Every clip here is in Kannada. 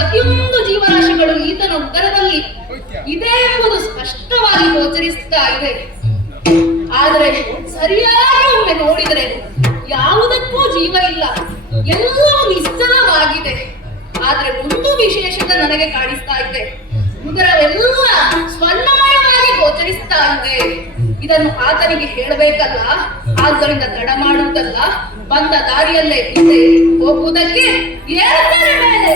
ಪ್ರತಿಯೊಂದು ಜೀವರಾಶಿಗಳು ಈತನ ಉದರದಲ್ಲಿ ಇದೆ ಎಂಬುದು ಸ್ಪಷ್ಟವಾಗಿ ಗೋಚರಿಸುತ್ತಾ ಇದೆ. ಆದರೆ ಸರಿಯಾಗಿ ಒಮ್ಮೆ ನೋಡಿದರೆ ಯಾವುದಕ್ಕೂ ಜೀವ ಇಲ್ಲ, ಎಲ್ಲವೂ ನಿಶ್ಚಲವಾಗಿದೆ. ಆದ್ರೆ ಒಂದು ವಿಶೇಷತೆ ನನಗೆ ಕಾಣಿಸ್ತಾ ಇದೆ, ಉದರವೆಲ್ಲ ಸ್ವರ್ಣಮಯವಾಗಿ ಗೋಚರಿಸ್ತಾ ಇದೆ. ಇದನ್ನು ಆತನಿಗೆ ಹೇಳಬೇಕಲ್ಲ, ಆದ್ದರಿಂದ ತಡ ಮಾಡುವುದಲ್ಲ, ಬಂದ ದಾರಿಯಲ್ಲೇ ಇದೆ ಹೋಗುವುದಕ್ಕೆ ಏರ್ತಾರೆ ಮೇಲೆ.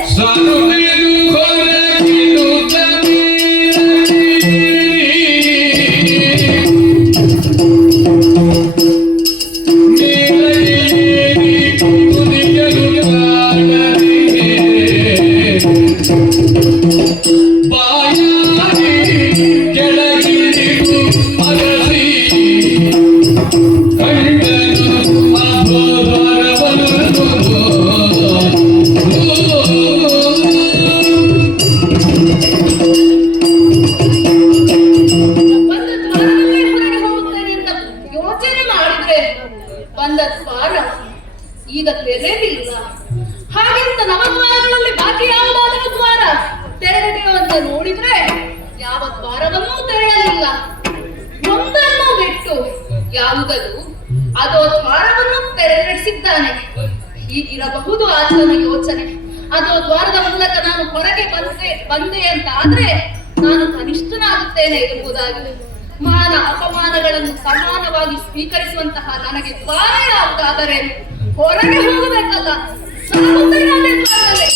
ಬಂದ ದ್ವಾರ ಈಗ ತೆರೆದಿಲ್ಲ. ಹಾಗೆಂತ ನವದ್ವಾರಗಳಲ್ಲಿ ಬಾಕಿ ಯಾವುದಾದರೂ ದ್ವಾರ ತೆರೆದಿದೆಯೋ ಅಂತ ನೋಡಿದ್ರೆ ಯಾವ ದ್ವಾರವನ್ನೂ ತೆರೆಯಲಿಲ್ಲ. ಒಂದನ್ನು ಬಿಟ್ಟು ಯಾವುದದು ಅದೋ ದ್ವಾರವನ್ನು ತೆರೆದಿರಿಸಿದ್ದಾನೆ. ಹೀಗಿರಬಹುದು ಆತನ ಯೋಚನೆ. ಅದೋ ದ್ವಾರದ ಮೂಲಕ ನಾನು ಹೊರಗೆ ಬಂದೆ ಅಂತ ಆದ್ರೆ ನಾನು ಕನಿಷ್ಠನಾಗುತ್ತೇನೆ ಎಂಬುದಾಗಿದೆ. ಮಾನ ಅಪಮಾನಗಳನ್ನು ಸಮಾನವಾಗಿ ಸ್ವೀಕರಿಸುವಂತಹ ನನಗೆ ದ್ವಾರ ಯಾವುದಾದರೆ ಹೊರಗೆ ಹೋಗಬೇಕಲ್ಲ, ಸಾಗುತ್ತೇನೆ ದ್ವಾರದಲ್ಲಿ.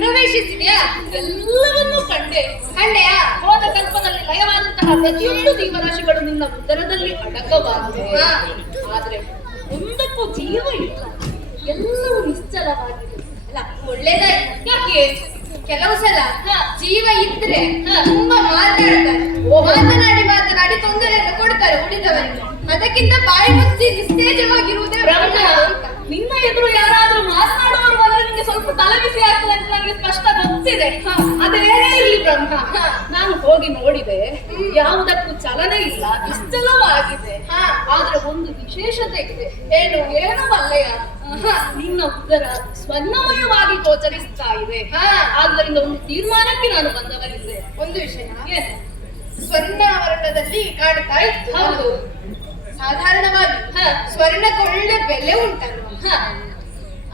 ಪ್ರವೇಶಿಸಿದೆಯಾ? ಎಲ್ಲವನ್ನೂ ಕಂಡೆಯಾ? ಹೋದ ಕಲ್ಪದಲ್ಲಿ ಲಯವಾದಂತಹ ಪ್ರತಿಯೊಂದು ಜೀವರಾಶಿಗಳು ನಿನ್ನ ಉದರದಲ್ಲಿ ಅಡಕವಾಗಿದೆ. ಆದ್ರೆ ಒಂದಕ್ಕೂ ಜೀವ ಇಲ್ಲ, ಎಲ್ಲವೂ ನಿಶ್ಚಲವಾಗಿದೆ. ಅಲ್ಲ, ಒಳ್ಳೇದಾಯ್ತು. ಯಾಕೆ ಕೆಲವು ಸಲ ಜೀವ ಇದ್ರೆ ತುಂಬಾ ಮಾತಾಡ್ತಾರೆ, ಮಾತನಾಡಿ ತೊಂದರೆಯನ್ನು ಕೊಡ್ತಾರೆ ಉಳಿದವರಿಗೆ. ಅದಕ್ಕಿಂತ ಬಾಯಿ ಮುಚ್ಚಿ ನಿಸ್ತೇಜವಾಗಿರುವುದೇ ಬ್ರಹ್ಮ. ನಿನ್ನ ಎದುರು ಯಾರಾದ್ರೂ ಮಾತನಾಡುವರು ಬಂದ್ರೆ ನಿಮಗೆ ಸ್ವಲ್ಪ ತಲೆಬಿಸಿ ಆಗ್ತದೆ ಅಂತ ನನಗೆ ಸ್ಪಷ್ಟ ಗೊತ್ತಿದೆ. ಅದೇನೇ ಇಲ್ಲಿ ಬ್ರಹ್ಮ, ನಾನು ಹೋಗಿ ನೋಡಿದೆ, ಯಾವುದಕ್ಕೂ ಚಲನೆ ಇಲ್ಲ, ನಿಶ್ಚಲವಾಗಿದೆ. ಆದ್ರೆ ಒಂದು ವಿಶೇಷತೆ ಇದೆ. ಏನು ಬಲ್ಲೆಯ? ನಿನ್ನ ಉದರ ಸ್ವರ್ಣಮಯವಾಗಿ ಗೋಚರಿಸ್ತಾ ಇದೆ. ಆದ್ದರಿಂದ ಒಂದು ತೀರ್ಮಾನಕ್ಕೆ ನಾನು ಬಂದವರಿದ್ದೆ. ಒಂದು ವಿಷಯ ಸ್ವರ್ಣ ವರ್ಣದಲ್ಲಿ ಕಾಣ್ತಾ ಇತ್ತು. ಹೌದು, ಸಾಧಾರಣವಾಗಿ ಸ್ವರ್ಣಕ್ಕೆ ಒಳ್ಳೆ ಬೆಲೆ ಉಂಟಲ್ವ?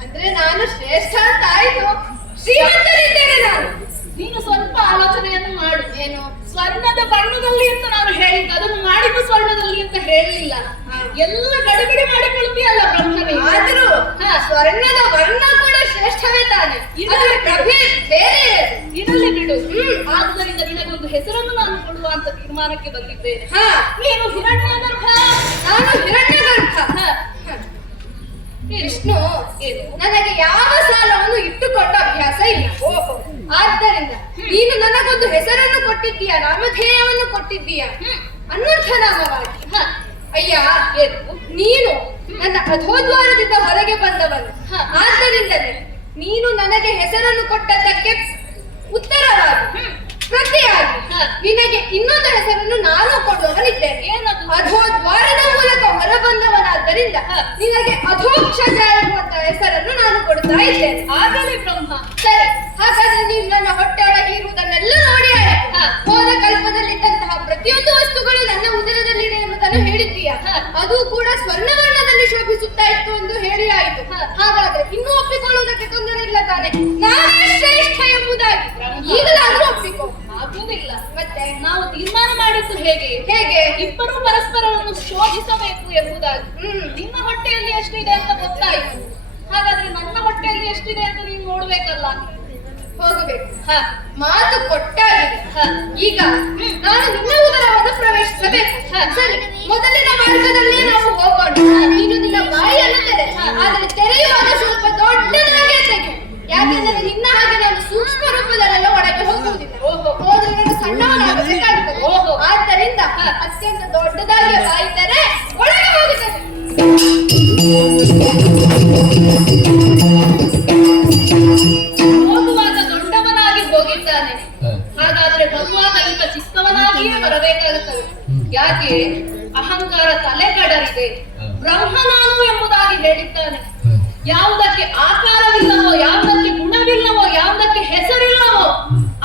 ಅಂದ್ರೆ ನಾನು ಶ್ರೇಷ್ಠ ಅಂತ ಆಯ್ತು, ಶ್ರೀಮಂತನಿದ್ದೇನೆ ನಾನು. ನೀನು ಸ್ವಲ್ಪ ಆಲೋಚನೆಯನ್ನು ಮಾಡು. ಏನು? ಸ್ವರ್ಣದ ಬಣ್ಣದಲ್ಲಿ ಅಂತ ನಾನು ಹೇಳಿದ್ದು, ಅದನ್ನು ಮಾಡಿದ್ದು ಸ್ವರ್ಣದಲ್ಲಿ ಅಂತ ಹೇಳಲಿಲ್ಲ. ಎಲ್ಲ ಗಡಿಬಿಡಿ ಮಾಡಿಕೊಳ್ತೀಯಲ್ಲ ಬ್ರಹ್ಮನೇ. ಆದ್ರೂ ಸ್ವರ್ಣದ ವರ್ಣ ಕೂಡ ಶ್ರೇಷ್ಠವೇ ತಾನೆ, ಇದರ ಪ್ರಭೆ ಬೇರೆ ಇರಲಿ ಬಿಡು. ಆದ್ದರಿಂದ ನಿನಗೊಂದು ಹೆಸರನ್ನು ನಾನು ಕೊಡುವ ಅಂತ ತೀರ್ಮಾನಕ್ಕೆ ಬಂದಿದ್ದೇನೆ. ನೀನು ಹಿರಣ್ಯಗರ್ಭ, ನಾನು ಹಿರಣ್ಯಗರ್ಭ. ವಿಷ್ಣು, ನನಗೆ ಯಾವ ಸಾಲವನ್ನು ಇಟ್ಟುಕೊಂಡ ಅಭ್ಯಾಸ ಇಲ್ಲ. ಆದ್ದರಿಂದ ನೀನು ನನಗೊಂದು ಹೆಸರನ್ನು ಕೊಟ್ಟಿದ್ದೀಯ, ನಾಮಧೇಯವನ್ನು ಕೊಟ್ಟಿದ್ದೀಯ ಅನ್ವರ್ಥನಾಮವಾಗಿ. ಅಯ್ಯ, ನೀನು ನನ್ನ ಅಧೋದ್ವಾರದಿಂದ ಹೊರಗೆ ಬಂದವನು. ಆದ್ದರಿಂದಲೇ ನೀನು ನನಗೆ ಹೆಸರನ್ನು ಕೊಟ್ಟದ್ದಕ್ಕೆ ಉತ್ತರವಾಗಿ ಪ್ರತಿಯಾಗಿ ನಿನಗೆ ಇನ್ನೊಂದು ಹೆಸರನ್ನು ನಾನು ಕೊಡುವವನಿದ್ದೇನೆ. ಅಧೋದ್ವಾರದ ಮೂಲಕ ಹೊರಬಂದವನಾದ್ದರಿಂದ ನಿನಗೆ ಅಧೋಕ್ಷಜ ಎನ್ನುವಂತಹ ಹೆಸರನ್ನು ನಾನು ಕೊಡ್ತಾ ಇದ್ದೇನೆ. ಆಗಲೇ ಬ್ರಹ್ಮ. ಸರಿ, ಹಾಗಾದ್ರೆ ನೀನು ನನ್ನ ಹೊಟ್ಟೆಯೊಳಗೆ ಇರುವುದನ್ನೆಲ್ಲ ನೋಡಿ ಆಯ್ತು. ಹೋದ ಕಲ್ಪದಲ್ಲಿದ್ದಂತಹ ಪ್ರತಿಯೊಂದು ವಸ್ತುಗಳು ನನ್ನ ಉದರದಲ್ಲಿದೆ ಎಂಬುದನ್ನು ಹೇಳಿದ್ದೀಯ. ಅದು ಕೂಡ ಸ್ವರ್ಣವರ್ಣದಲ್ಲಿ ಶೋಭಿಸುತ್ತಾ ಇತ್ತು ಎಂದು ಹೇಳಿ ಆಯಿತು. ಹಾಗಾದ್ರೆ ಇನ್ನೂ ಒಪ್ಪಿಕೊಳ್ಳುವುದಕ್ಕೆ ತೊಂದರೆ ಇಲ್ಲ ತಾನೆ? ನಾನೇ ಶ್ರೇಷ್ಠ ಎಂಬುದಾಗಿ ಈಗಲಾದ್ರೂ ಒಪ್ಪಿಕೊ. ಆಗುವುದಿಲ್ಲ. ಮತ್ತೆ ನಾವು ತೀರ್ಮಾನ ಮಾಡಿದ್ದು ಹೇಗೆ? ಹೇಗೆ? ಇಬ್ಬರು ಪರಸ್ಪರವನ್ನು ಶೋಧಿಸಬೇಕು ಎಂಬುದಾಗಿ. ನಿನ್ನ ಹೊಟ್ಟೆಯಲ್ಲಿ ಎಷ್ಟಿದೆ ಅಂತ ಗೊತ್ತಾಯ್ತು. ಹಾಗಾದ್ರೆ ನನ್ನ ಹೊಟ್ಟೆಯಲ್ಲಿ ಎಷ್ಟಿದೆ ಅಂತ ನೀನು ನೋಡ್ಬೇಕಲ್ಲ. ಹೋಗಬೇಕು. ಹ ಮಾತು ಕೊಟ್ಟಾಗಿದೆ. ಈಗ ನಾನು ನಿನ್ನ ಉದರವನ್ನು ಪ್ರವೇಶಿಸಬೇಕು. ಸರಿ, ಮೊದಲಿನ ಮಾರ್ಗದಲ್ಲೇ ನಾವು ಹೋಗೋಣ. ನೀನು ನಿನ್ನ ಬಾಯಿಯನ್ನು ತೆರೆ, ಆದರೆ ತೆರೆಯುವಾಗ ಸ್ವಲ್ಪ ದೊಡ್ಡದಾಗೆ ತೆಗೆ. ಯಾಕೆಂದರೆ ನಿನ್ನ ಹಾಗೆ ನಾನು ಸೂಕ್ಷ್ಮ ರೂಪದಲ್ಲೆಲ್ಲ ಒಳಗೆ ಹೋಗುವುದಿಲ್ಲ. ಹೋದ್ರೆ ನಾನು ಸಣ್ಣವನಾಗಬೇಕಾಗುತ್ತದೆ. ಆದ್ದರಿಂದ ಅತ್ಯಂತ ದೊಡ್ಡದಾಗಿ ಬಾಯಿ ತೆರೆ, ಒಳಗೆ ಹೋಗುತ್ತದೆ. ಹೋಗುವಾಗ ದೊಡ್ಡವನಾಗಿ ಹೋಗಿದ್ದಾನೆ, ಹಾಗಾದ್ರೆ ಬರುವಾಗ ಈತ ಚಿಕ್ಕವನಾಗಿಯೇ ಬರಬೇಕಾಗುತ್ತದೆ. ಯಾಕೆ? ಅಹಂಕಾರ ತಲೆಗಡರಿದೆ. ಬ್ರಹ್ಮ ನಾನು ಎಂಬುದಾಗಿ ಹೇಳಿದ್ದಾನೆ. ಯಾವುದಕ್ಕೆ ಆಕಾರವಿಲ್ಲವೋ, ಯಾವುದಕ್ಕೆ ಗುಣವಿಲ್ಲವೋ, ಯಾವುದಕ್ಕೆ ಹೆಸರಿಲ್ಲವೋ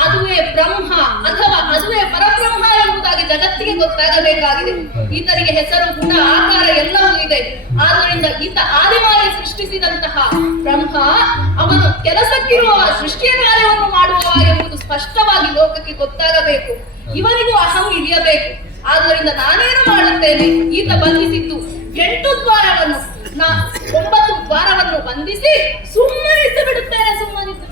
ಅದುವೇ ಬ್ರಹ್ಮ ಅಥವಾ ಅದುವೇ ಪರಬ್ರಹ್ಮ ಎಂಬುದಾಗಿ ಜಗತ್ತಿಗೆ ಗೊತ್ತಾಗಬೇಕಾಗಿದೆ. ಈತನಿಗೆ ಹೆಸರು, ಗುಣ, ಆಕಾರ ಎಲ್ಲವೂ ಇದೆ. ಆದ್ದರಿಂದ ಈತ ಆದಿಮಾಯ ಸೃಷ್ಟಿಸಿದಂತಹ ಬ್ರಹ್ಮ, ಅವನು ಕೆಲಸಕ್ಕಿರುವ ಸೃಷ್ಟಿಯ ಕಾರ್ಯವನ್ನು ಮಾಡುವವ ಎಂಬುದು ಸ್ಪಷ್ಟವಾಗಿ ಲೋಕಕ್ಕೆ ಗೊತ್ತಾಗಬೇಕು. ಇವನಿಗೂ ಅಹಂ ಇಳಿಯಬೇಕು. ಆದ್ದರಿಂದ ನಾನೇನು ಮಾಡುತ್ತೇನೆ, ಈತ ಬಂಧಿಸಿದ್ದು 8 ದ್ವಾರವನ್ನು, 9 ದ್ವಾರವನ್ನು ಬಂಧಿಸಿ ಸುಮ್ಮನಿದ್ದು ಬಿಡುತ್ತೇನೆ. ಸುಮ್ಮನಿದ್ದು